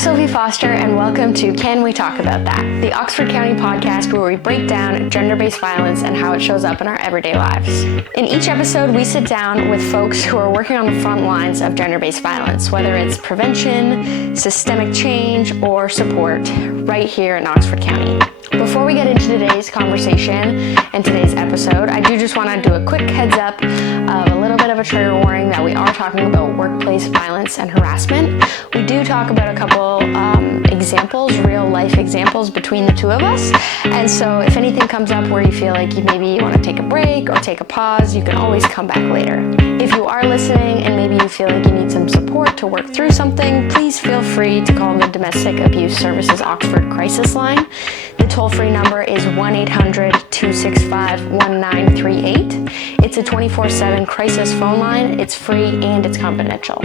Sophie Foster, and welcome to Can We Talk About That, the Oxford County podcast where we break down gender-based violence and how it shows up in our everyday lives. In each episode, we sit down with folks who are working on the front lines of gender-based violence, whether it's prevention, systemic change, or support, right here in Oxford County. Before we get into today's conversation and today's episode, I do just want to do a quick heads up of a little bit of a trigger warning that we are talking about workplace violence and harassment. We do talk about a couple examples, real life examples between the two of us. And so if anything comes up where you feel like you want to take a break or take a pause, you can always come back later. If you are listening and maybe you feel like you need some support to work through something, please feel free to call the Domestic Abuse Services Oxford Crisis Line. The toll-free number is 1-800-265-1938. It's a 24/7 crisis phone line. It's free and it's confidential.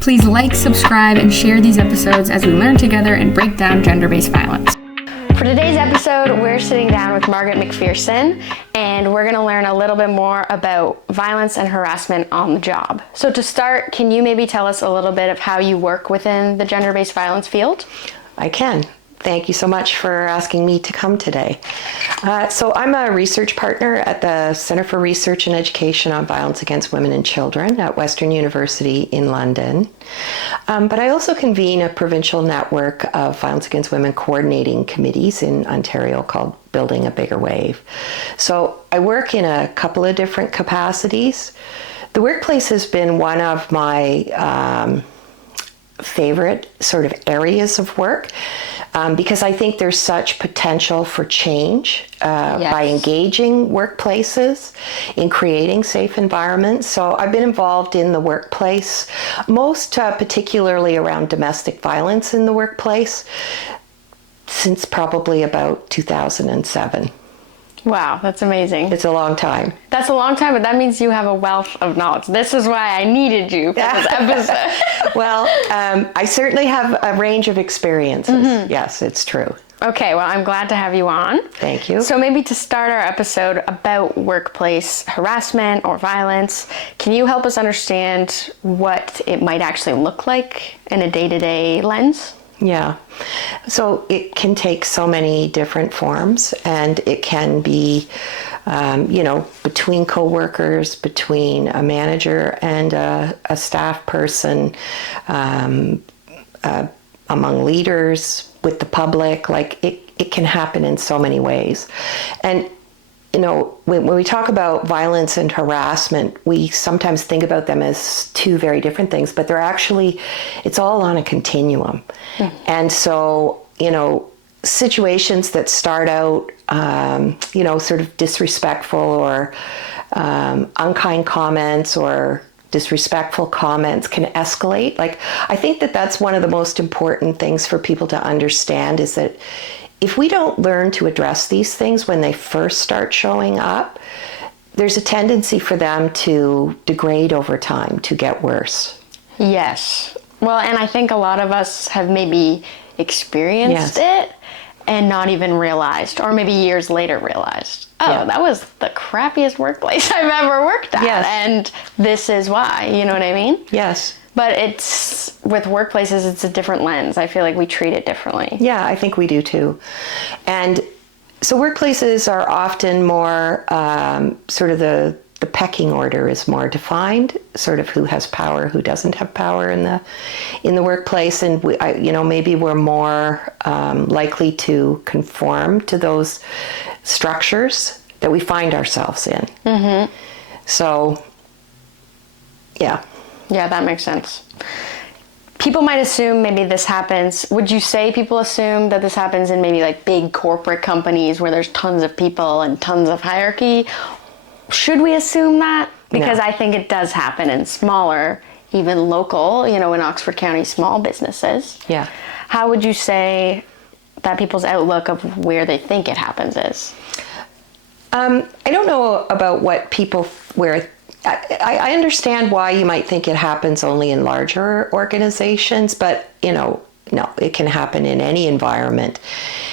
Please like, subscribe, and share these episodes as we learn together and break down gender-based violence. For today's episode, we're sitting down with Margaret MacPherson, and we're going to learn a little bit more about violence and harassment on the job. So to start, can you maybe tell us a little bit of how you work within the gender-based violence field? I can. Thank you so much for asking me to come today. So I'm a research partner at the Centre for Research and Education on Violence Against Women and Children at Western University in London. But I also convene a provincial network of violence against women coordinating committees in Ontario called Building a Bigger Wave. So I work in a couple of different capacities. The workplace has been one of my favorite sort of areas of work. Because I think there's such potential for change by engaging workplaces in creating safe environments. So I've been involved in the workplace, most particularly around domestic violence in the workplace, since probably about 2007. Wow, that's amazing. It's a long time. That's a long time, but that means you have a wealth of knowledge. This is why I needed you for this episode. Well, I certainly have a range of experiences. Mm-hmm. Yes, it's true. Okay, well, I'm glad to have you on. Thank you. So maybe to start our episode about workplace harassment or violence, can you help us understand what it might actually look like in a day-to-day lens? Yeah. So it can take so many different forms, and it can be, between coworkers, between a manager and a staff person, among leaders, with the public. Like it can happen in so many ways. And when we talk about violence and harassment, we sometimes think about them as two very different things, but it's all on a continuum. Mm. And so, situations that start out, sort of disrespectful or unkind comments or disrespectful comments can escalate. Like, I think that's one of the most important things for people to understand is that if we don't learn to address these things when they first start showing up, there's a tendency for them to degrade over time, to get worse. Yes. Well, and I think a lot of us have maybe experienced it and not even realized, or maybe years later realized, that was the crappiest workplace I've ever worked at. Yes. And this is why, you know what I mean? Yes. But with workplaces, it's a different lens. I feel like we treat it differently. Yeah, I think we do too. And so workplaces are often more sort of the pecking order is more defined, sort of who has power, who doesn't have power in the workplace, and maybe we're more likely to conform to those structures that we find ourselves in. Mm-hmm. So, yeah. Yeah, that makes sense. People might assume maybe this happens. Would you say people assume that this happens in maybe like big corporate companies where there's tons of people and tons of hierarchy? Should we assume that? Because no. I think it does happen in smaller, even local, in Oxford County, small businesses. Yeah. How would you say that people's outlook of where they think it happens is? I don't know about I understand why you might think it happens only in larger organizations, but, no, it can happen in any environment.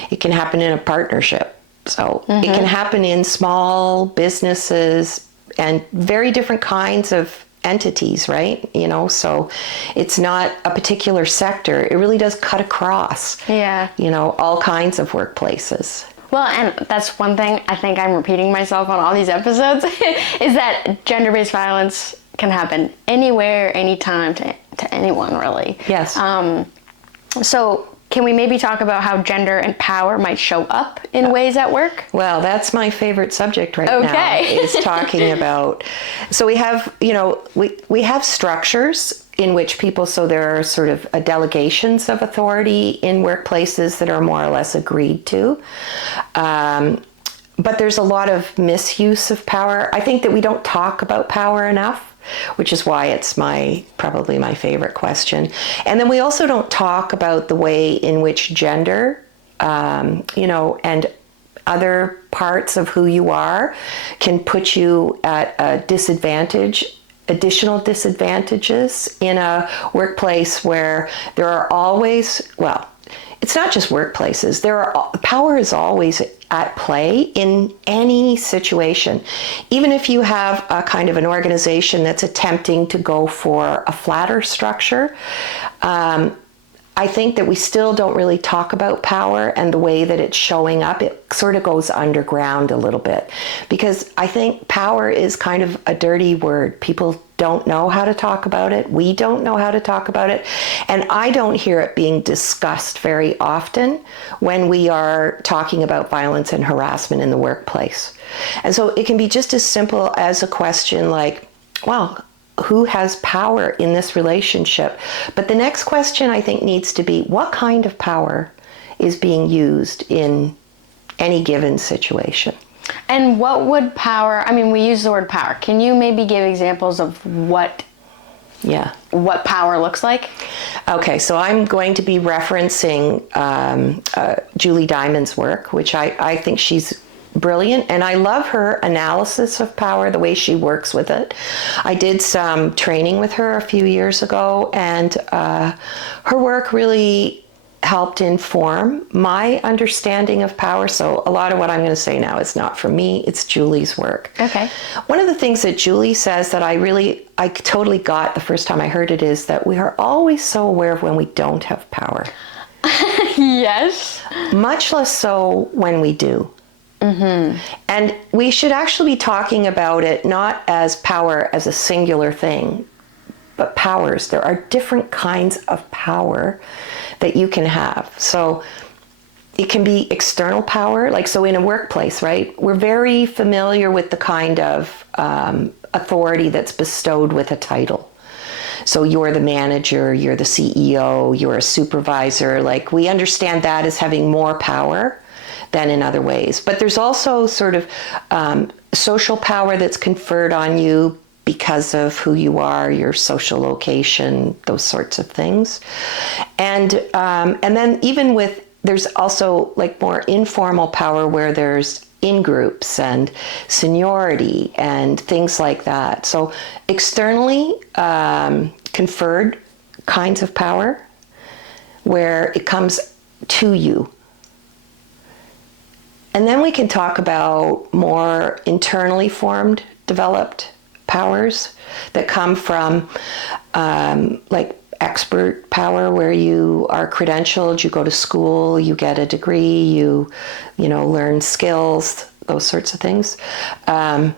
It can happen in a partnership. So mm-hmm. It can happen in small businesses and very different kinds of entities, right? So it's not a particular sector. It really does cut across, all kinds of workplaces. Well, and that's one thing I think I'm repeating myself on all these episodes is that gender-based violence can happen anywhere, anytime, to anyone, really. Yes. So can we maybe talk about how gender and power might show up in ways at work? Well, that's my favorite subject right now, is talking about, so we have, we have structures in which people, so there are sort of delegations of authority in workplaces that are more or less agreed to. But there's a lot of misuse of power. I think that we don't talk about power enough, which is why it's probably my favorite question. And then we also don't talk about the way in which gender, and other parts of who you are can put you at a additional disadvantages in a workplace where there are always, well, it's not just workplaces. Power is always at play in any situation. Even if you have a kind of an organization that's attempting to go for a flatter structure, I think that we still don't really talk about power and the way that it's showing up. It sort of goes underground a little bit because I think power is kind of a dirty word. People don't know how to talk about it. We don't know how to talk about it. And I don't hear it being discussed very often when we are talking about violence and harassment in the workplace. And so it can be just as simple as a question like, well, who has power in this relationship? But the next question I think needs to be, what kind of power is being used in any given situation? And what would power, we use the word power. Can you maybe give examples of what power looks like? Okay, so I'm going to be referencing Julie Diamond's work, which I think she's brilliant, and I love her analysis of power, the way she works with it. I did some training with her a few years ago, and her work really helped inform my understanding of power. So a lot of what I'm going to say now is not from me, it's Julie's work. Okay. One of the things that Julie says that I totally got the first time I heard it is that we are always so aware of when we don't have power. Yes. Much less so when we do. Mm-hmm. And we should actually be talking about it not as power as a singular thing, but powers. There are different kinds of power that you can have. So it can be external power, like so in a workplace, right? We're very familiar with the kind of authority that's bestowed with a title. So you're the manager, you're the CEO, you're a supervisor. Like we understand that as having more power than in other ways. But there's also sort of social power that's conferred on you because of who you are, your social location, those sorts of things. And then even there's also like more informal power where there's in-groups and seniority and things like that. So externally conferred kinds of power where it comes to you. And then we can talk about more internally formed, developed powers that come from like expert power where you are credentialed, you go to school, you get a degree, you learn skills, those sorts of things. And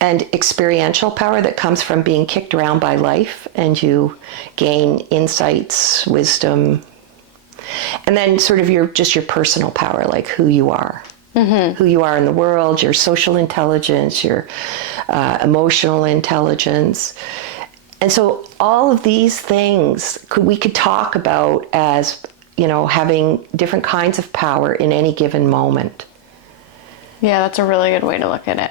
experiential power that comes from being kicked around by life and you gain insights, wisdom, and then sort of your personal power, like who you are. Mm-hmm. Who you are in the world, your social intelligence, your emotional intelligence. And so all of these things we could talk about as, having different kinds of power in any given moment. Yeah, that's a really good way to look at it.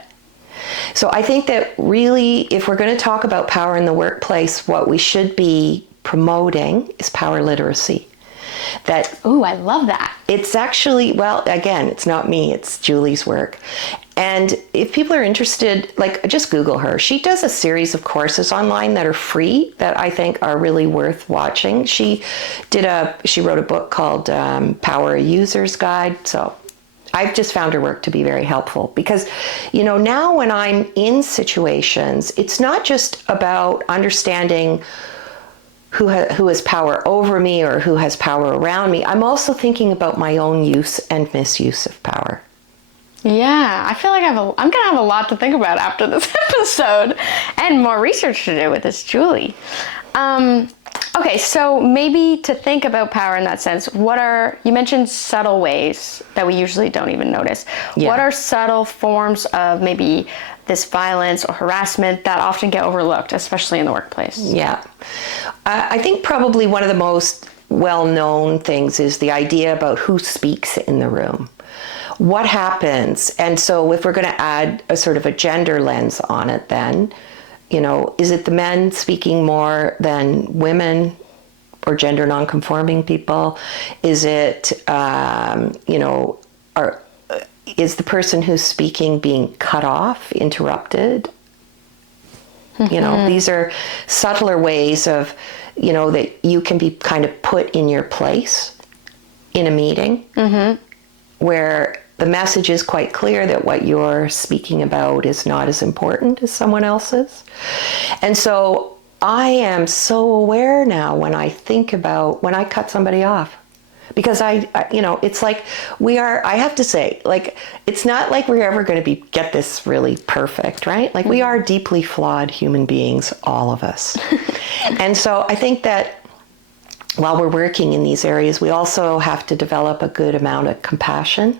So I think that really, if we're going to talk about power in the workplace, what we should be promoting is power literacy. Ooh, I love that. It's actually, well, again, it's not me, it's Julie's work. And if people are interested, just Google her. She does a series of courses online that are free that I think are really worth watching. She wrote a book called Power, a User's Guide. So I've just found her work to be very helpful because, now when I'm in situations, it's not just about understanding who has power over me or who has power around me. I'm also thinking about my own use and misuse of power. Yeah, I feel like I'm going to have a lot to think about after this episode and more research to do with this Julie. Okay, so maybe to think about power in that sense, you mentioned subtle ways that we usually don't even notice. Yeah. What are subtle forms of maybe this violence or harassment that often get overlooked, especially in the workplace? Yeah. I think probably one of the most well-known things is the idea about who speaks in the room. What happens? And so if we're going to add a sort of a gender lens on it then, is it the men speaking more than women or gender nonconforming people? Is it, is the person who's speaking being cut off, interrupted? These are subtler ways of, that you can be kind of put in your place in a meeting where the message is quite clear that what you're speaking about is not as important as someone else's. And so I am so aware now when I think about when I cut somebody off. Because it's like I have to say, like, it's not like we're ever going to get this really perfect, right? Like, we are deeply flawed human beings, all of us. And so I think that while we're working in these areas, we also have to develop a good amount of compassion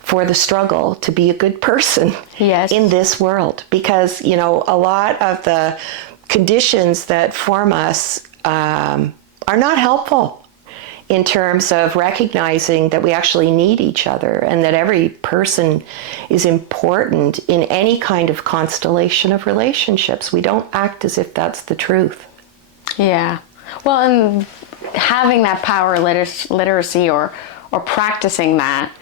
for the struggle to be a good person in this world. Because, a lot of the conditions that form us are not helpful in terms of recognizing that we actually need each other and that every person is important in any kind of constellation of relationships. We don't act as if that's the truth. Yeah. Well, and having that power literacy or practicing that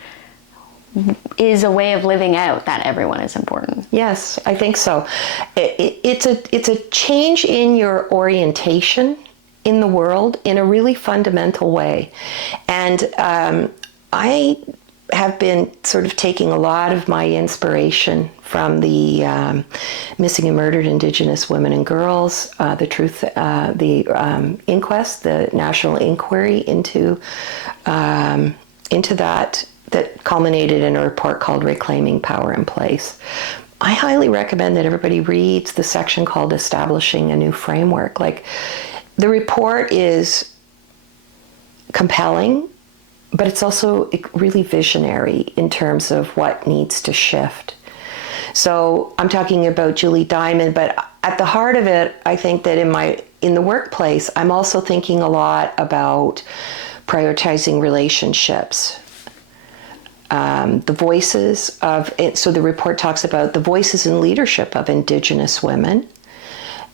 is a way of living out that everyone is important. Yes, I think so. It's a change in your orientation in the world in a really fundamental way. And I have been sort of taking a lot of my inspiration from the Missing and Murdered Indigenous Women and Girls, the inquest, the national inquiry into that culminated in a report called Reclaiming Power in Place. I highly recommend that everybody reads the section called Establishing a New Framework. Like, the report is compelling, but it's also really visionary in terms of what needs to shift. So I'm talking about Julie Diamond, but at the heart of it, I think that in the workplace, I'm also thinking a lot about prioritizing relationships. The voices of it. So the report talks about the voices and leadership of Indigenous women.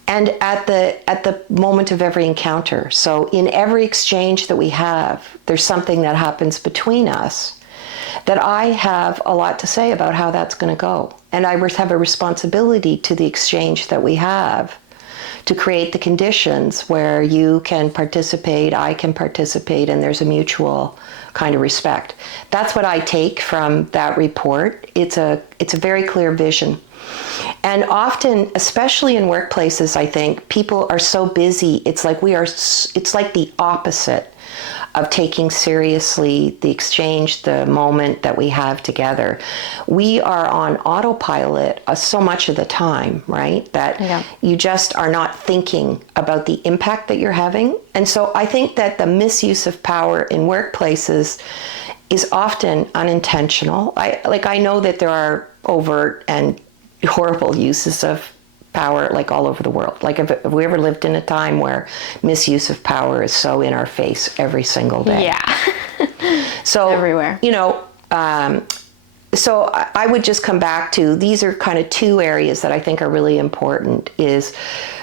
And at the moment of every encounter. So in every exchange that we have, there's something that happens between us that I have a lot to say about how that's going to go. And I have a responsibility to the exchange that we have to create the conditions where you can participate, I can participate, and there's a mutual kind of respect. That's what I take from that report. It's a very clear vision. And often, especially in workplaces, I think people are so busy. It's like the opposite of taking seriously the exchange, the moment that we have together. We are on autopilot so much of the time, right? That you just are not thinking about the impact that you're having. And so I think that the misuse of power in workplaces is often unintentional. I know that there are overt and horrible uses of power like all over the world. Like, have we ever lived in a time where misuse of power is so in our face every single day? Yeah. So everywhere. So I would just come back to, these are kind of two areas that I think are really important, is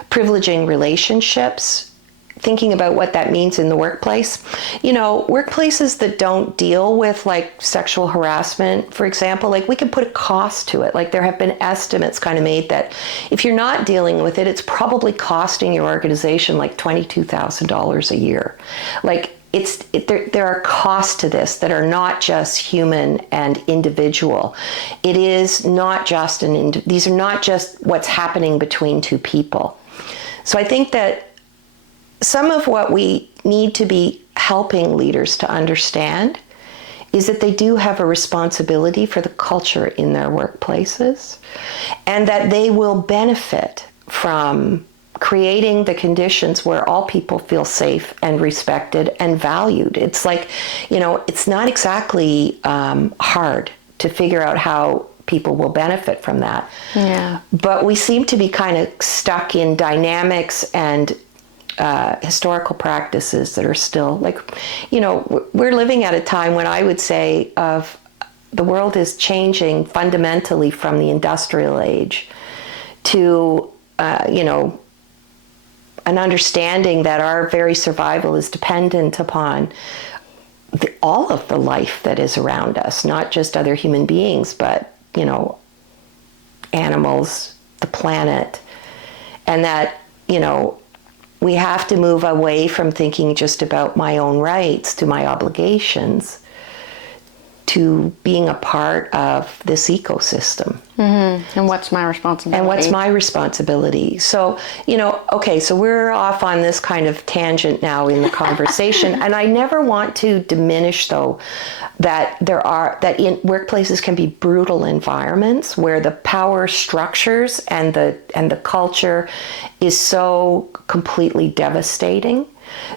privileging relationships, thinking about what that means in the workplace. Workplaces that don't deal with like sexual harassment, for example, like we can put a cost to it. Like there have been estimates kind of made that if you're not dealing with it, it's probably costing your organization like $22,000 a year. Like there are costs to this that are not just human and individual. It is not just these are not just what's happening between two people. So I think that some of what we need to be helping leaders to understand is that they do have a responsibility for the culture in their workplaces, and that they will benefit from creating the conditions where all people feel safe and respected and valued. It's like, it's not exactly hard to figure out how people will benefit from that. Yeah. But we seem to be kind of stuck in dynamics and historical practices that are still we're living at a time when I would say the world is changing fundamentally from the industrial age to, an understanding that our very survival is dependent upon all of the life that is around us, not just other human beings, but, animals, the planet, and that, we have to move away from thinking just about my own rights to my obligations to being a part of this ecosystem. Mm-hmm. And what's my responsibility? So, so we're off on this kind of tangent now in the conversation. And I never want to diminish, though, that in workplaces can be brutal environments where the power structures and the culture is so completely devastating.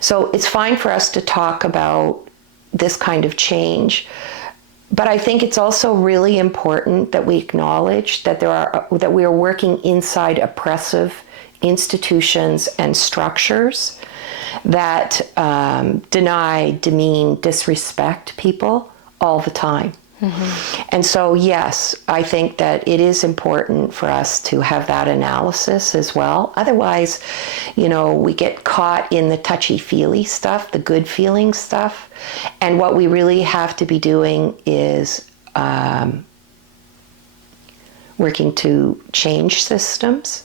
So it's fine for us to talk about this kind of change. But I think it's also really important that we acknowledge that that we are working inside oppressive institutions and structures that deny, demean, disrespect people all the time. Mm-hmm. And so, yes, I think that it is important for us to have that analysis as well. Otherwise, we get caught in the touchy-feely stuff, the good feeling stuff. And what we really have to be doing is working to change systems,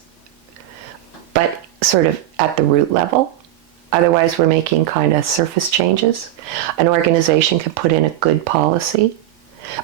but sort of at the root level. Otherwise, we're making kind of surface changes. An organization can put in a good policy,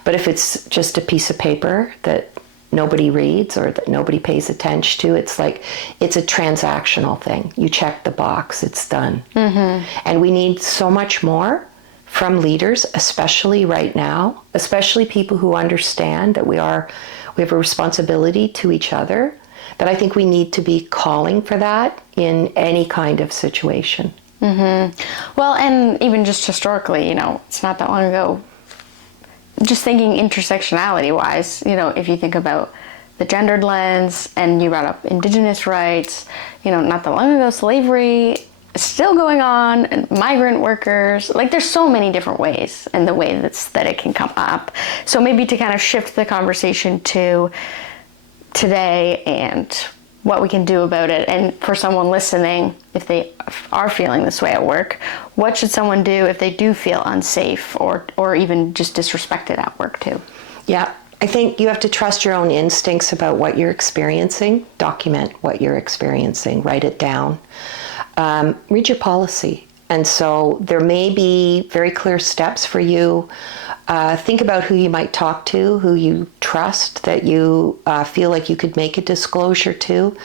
but if it's just a piece of paper that nobody reads or that nobody pays attention to, it's like it's a transactional thing. You check the box, it's done. Mm-hmm. And we need so much more from leaders, especially right now, especially people who understand that we have a responsibility to each other, that I think we need to be calling for that in any kind of situation. Mm-hmm. Well, and even just historically, it's not that long ago, just thinking intersectionality-wise, if you think about the gendered lens, and you brought up Indigenous rights, not that long ago, slavery is still going on, and migrant workers, there's so many different ways and the way that it can come up. So maybe to kind of shift the conversation to today and what we can do about it, and for someone listening, if they are feeling this way at work, what should someone do if they do feel unsafe or even just disrespected at work too? Yeah, I think you have to trust your own instincts about what you're experiencing. Document what you're experiencing. Write it down. Read your policy. And so there may be very clear steps for you. Think about who you might talk to, who you trust, that you feel like you could make a disclosure to.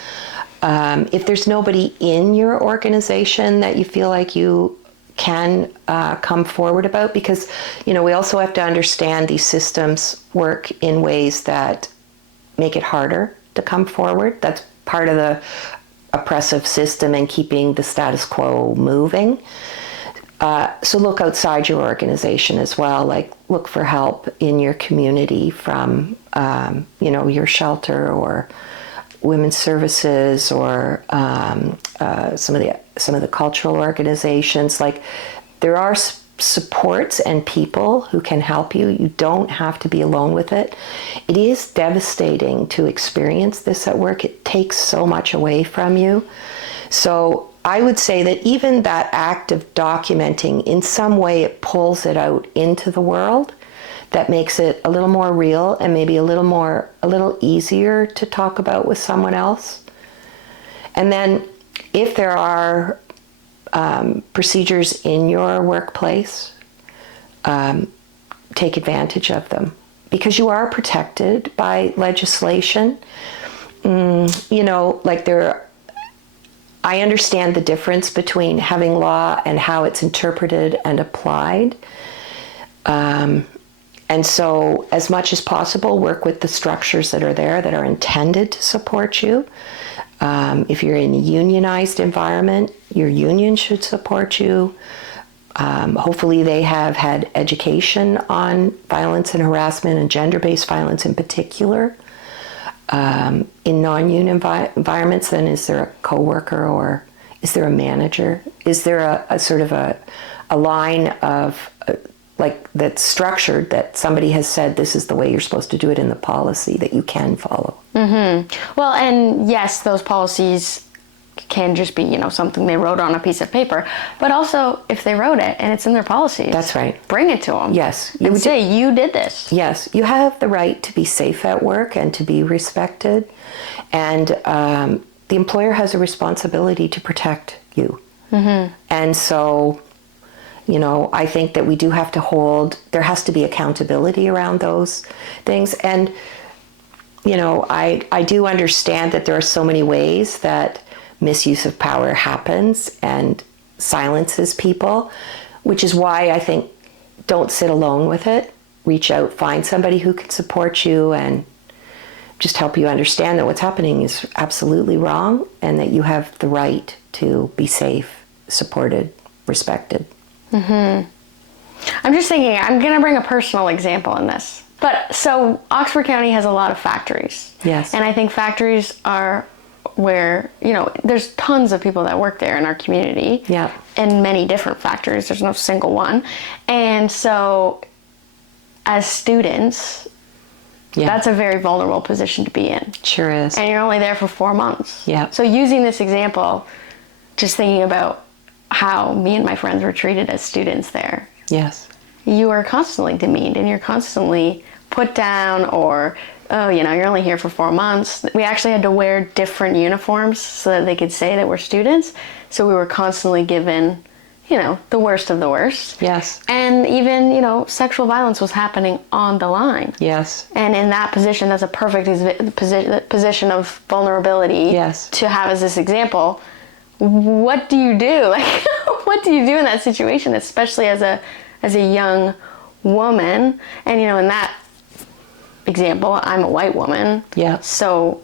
If there's nobody in your organization that you feel like you can come forward about, because we also have to understand these systems work in ways that make it harder to come forward. That's part of the oppressive system and keeping the status quo moving. So look outside your organization as well. Look for help in your community from your shelter or women's services or some of the cultural organizations. There are supports and people who can help you. You don't have to be alone with it. It is devastating to experience this at work. It takes so much away from you. So I would say that even that act of documenting, in some way it pulls it out into the world. That makes it a little more real and maybe a little easier to talk about with someone else. And then if there are procedures in your workplace, take advantage of them, because you are protected by legislation. I understand the difference between having law and how it's interpreted and applied. And so, as much as possible, work with the structures that are there that are intended to support you. If you're in a unionized environment, your union should support you. Hopefully they have had education on violence and harassment and gender-based violence in particular. In non-union environments, then is there a coworker or is there a manager? Is there a sort of a line of that's structured that somebody has said this is the way you're supposed to do it in the policy that you can follow? Mm-hmm. Well, and yes, those policies can just be, something they wrote on a piece of paper, but also if they wrote it and it's in their policies. That's right. Bring it to them. Yes. And say, you did this. Yes. You have the right to be safe at work and to be respected. And the employer has a responsibility to protect you. Mm-hmm. And so, I think that we do have to there has to be accountability around those things. And, I do understand that there are so many ways that misuse of power happens and silences people, which is why I think don't sit alone with it. Reach out, find somebody who can support you and just help you understand that what's happening is absolutely wrong and that you have the right to be safe, supported, respected. Mm-hmm. I'm just thinking, I'm going to bring a personal example in this. But so Oxford County has a lot of factories. Yes. And I think factories are where, there's tons of people that work there in our community. Yeah. In many different factories. There's no single one. And so as students, that's a very vulnerable position to be in. Sure is. And you're only there for 4 months. Yeah. So using this example, just thinking about how me and my friends were treated as students there. Yes. You are constantly demeaned and you're constantly put down or, you're only here for 4 months. We actually had to wear different uniforms so that they could say that we're students. So we were constantly given, the worst of the worst. Yes. And even, sexual violence was happening on the line. Yes. And in that position, that's a perfect position of vulnerability. Yes. To have as this example. What do you do? Like, what do you do in that situation, especially as a young woman? And, in that example, I'm a white woman. Yeah. So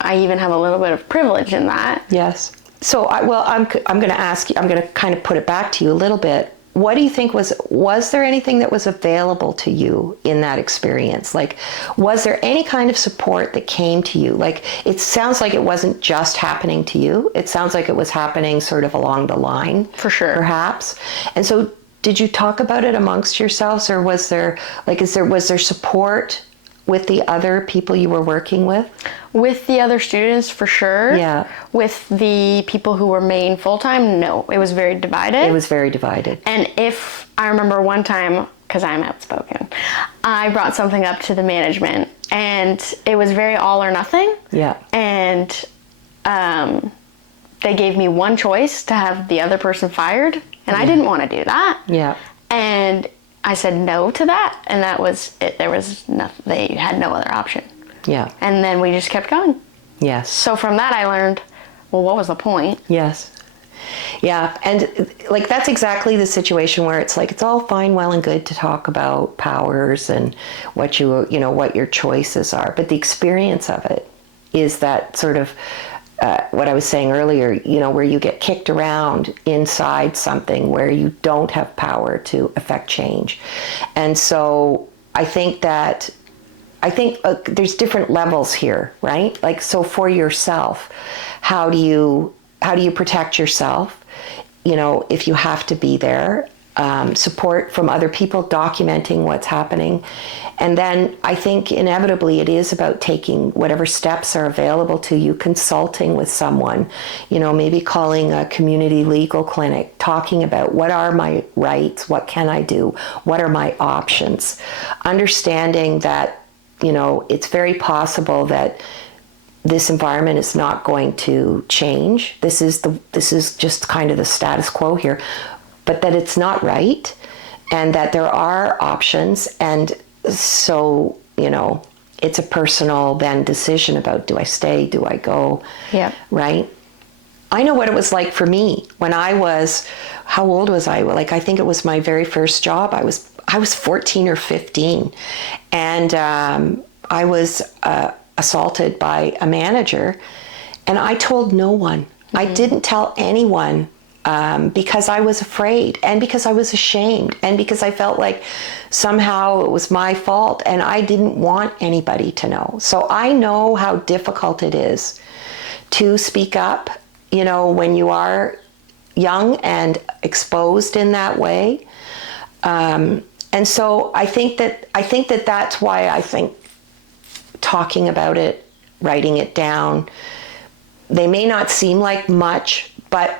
I even have a little bit of privilege in that. Yes. So, I'm going to ask you, I'm going to kind of put it back to you a little bit. What do you think was there anything that was available to you in that experience? Like, was there any kind of support that came to you? Like, it sounds like it wasn't just happening to you. It sounds like it was happening sort of along the line. For sure. Perhaps. And so did you talk about it amongst yourselves, or was there support with the other people you were working with? With the other students, for sure. Yeah. With the people who were main full-time, no. It was very divided. It was very divided. And if I remember one time, because I'm outspoken, I brought something up to the management, and it was very all or nothing. Yeah. And they gave me one choice to have the other person fired, and I didn't want to do that. Yeah. And I said no to that, and that was it. There was nothing. They had no other option. Yeah. And then we just kept going. Yes. So from that I learned, well, what was the point? Yes. Yeah. And that's exactly the situation where it's like, it's all fine, well and good to talk about powers and what what your choices are. But the experience of it is that sort of, what I was saying earlier, where you get kicked around inside something where you don't have power to affect change. And so I think there's different levels here, right? Like, so for yourself, how do you protect yourself? If you have to be there, support from other people documenting what's happening. And then I think inevitably it is about taking whatever steps are available to you, consulting with someone, maybe calling a community legal clinic, talking about what are my rights, what can I do, what are my options, understanding that, it's very possible that this environment is not going to change. This is just kind of the status quo here, but that it's not right, and that there are options. And so, it's a personal then decision about, do I stay, do I go? Yeah. Right? I know what it was like for me when I was, how old was I? Like, I think it was my very first job. I was 14 or 15, and I was assaulted by a manager, and I told no one. I didn't tell anyone because I was afraid, and because I was ashamed, and because I felt like somehow it was my fault, and I didn't want anybody to know. So I know how difficult it is to speak up, when you are young and exposed in that way. And so I think that that's why I think talking about it, writing it down, they may not seem like much, but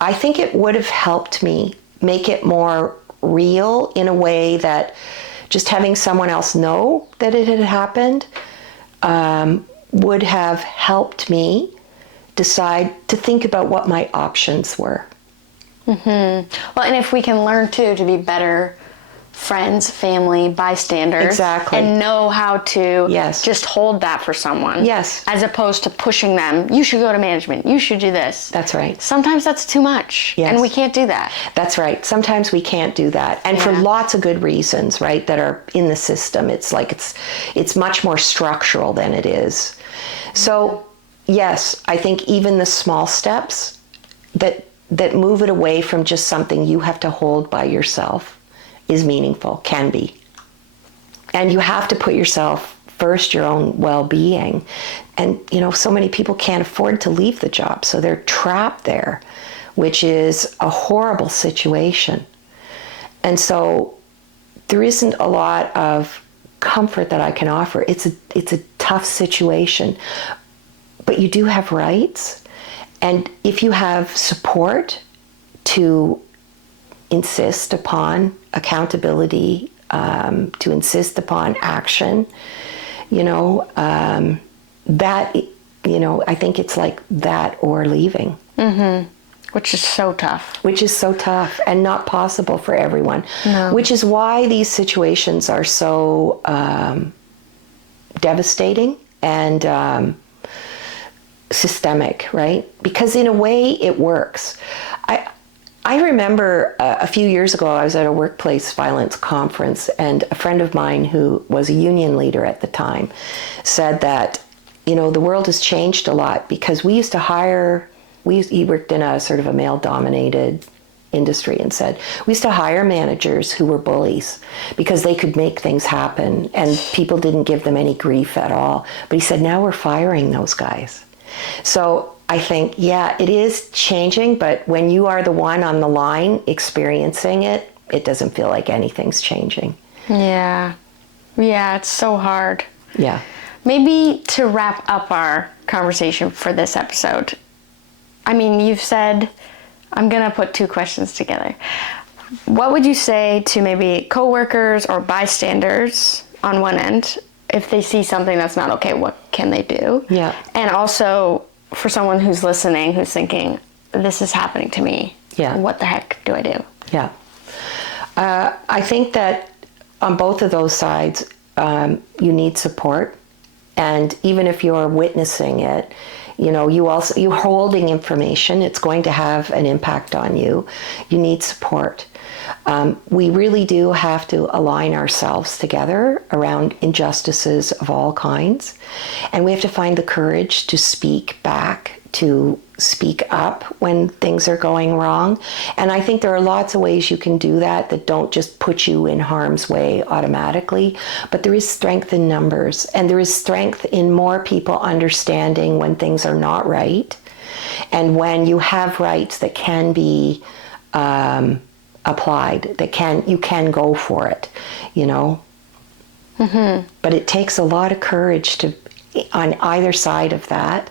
I think it would have helped me make it more real in a way that just having someone else know that it had happened would have helped me decide to think about what my options were. Mm-hmm. Well, and if we can learn too to be better friends, family, bystanders, exactly, and know how to just hold that for someone, as opposed to pushing them, you should go to management, you should do this. That's right. Sometimes that's too much, and we can't do that. That's right. Sometimes we can't do that, and for lots of good reasons, right, that are in the system. It's like it's much more structural than it is. So yes, I think even the small steps that move it away from just something you have to hold by yourself is meaningful, can be. And you have to put yourself first, your own well-being. And, so many people can't afford to leave the job, so they're trapped there, which is a horrible situation. And so there isn't a lot of comfort that I can offer. It's a tough situation, but you do have rights. And if you have support to insist upon accountability, to insist upon action, that, I think it's like that or leaving. Mm-hmm. Which is so tough. Which is so tough and not possible for everyone. No. Which is why these situations are so devastating and systemic, right? Because in a way it works. I remember a few years ago, I was at a workplace violence conference, and a friend of mine who was a union leader at the time said that, the world has changed a lot, because we used to hire, he worked in a sort of a male-dominated industry, and said, we used to hire managers who were bullies because they could make things happen and people didn't give them any grief at all. But he said, now we're firing those guys. So I think, it is changing, but when you are the one on the line experiencing it, it doesn't feel like anything's changing. Yeah. Yeah, it's so hard. Yeah. Maybe to wrap up our conversation for this episode, I mean, you've said, I'm going to put two questions together. What would you say to maybe coworkers or bystanders on one end, if they see something that's not okay, what can they do? Yeah. And also for someone who's listening, who's thinking, this is happening to me. Yeah. What the heck do I do? Yeah. I think that on both of those sides, you need support. And even if you're witnessing it, you're holding information, it's going to have an impact on you. You need support. We really do have to align ourselves together around injustices of all kinds. And we have to find the courage to speak back, to speak up when things are going wrong. And I think there are lots of ways you can do that don't just put you in harm's way automatically. But there is strength in numbers, and there is strength in more people understanding when things are not right, and when you have rights that can be applied, you can go for it, Mm-hmm. But it takes a lot of courage on either side of that.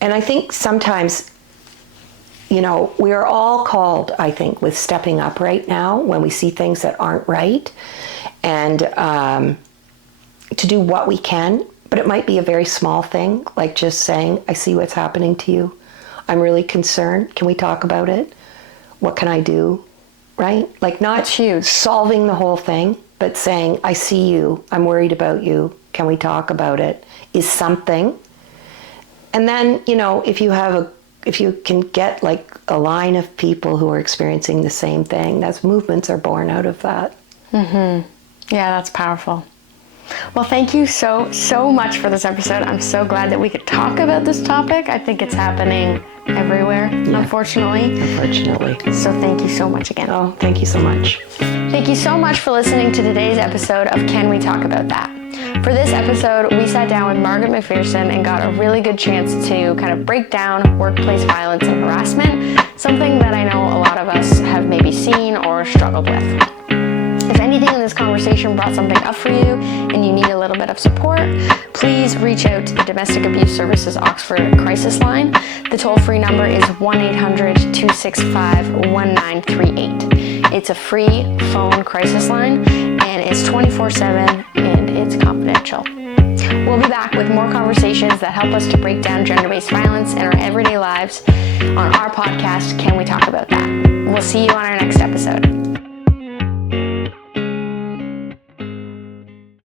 And I think sometimes, we are all called, I think, with stepping up right now when we see things that aren't right, and to do what we can. But it might be a very small thing, like just saying, I see what's happening to you. I'm really concerned. Can we talk about it? What can I do? Right? Like not solving the whole thing, but saying, I see you. I'm worried about you. Can we talk about it? Is something. And then, you know, if you can get like a line of people who are experiencing the same thing, that's movements are born out of that. Mm-hmm. Yeah, that's powerful. Well, thank you so much for this episode. I'm so glad that we could talk about this topic. I think it's happening everywhere, unfortunately. So thank you so much again. Oh, thank you so much. Thank you so much for listening to today's episode of Can We Talk About That? For this episode, we sat down with Margaret MacPherson and got a really good chance to kind of break down workplace violence and harassment, something that I know a lot of us have maybe seen or struggled with. If anything in this conversation brought something up for you and you need a little bit of support, please reach out to the Domestic Abuse Services Oxford Crisis Line. The toll-free number is 1-800-265-1938. It's a free phone crisis line, and it's 24/7, and it's confidential. We'll be back with more conversations that help us to break down gender-based violence in our everyday lives on our podcast, Can We Talk About That? We'll see you on our next episode.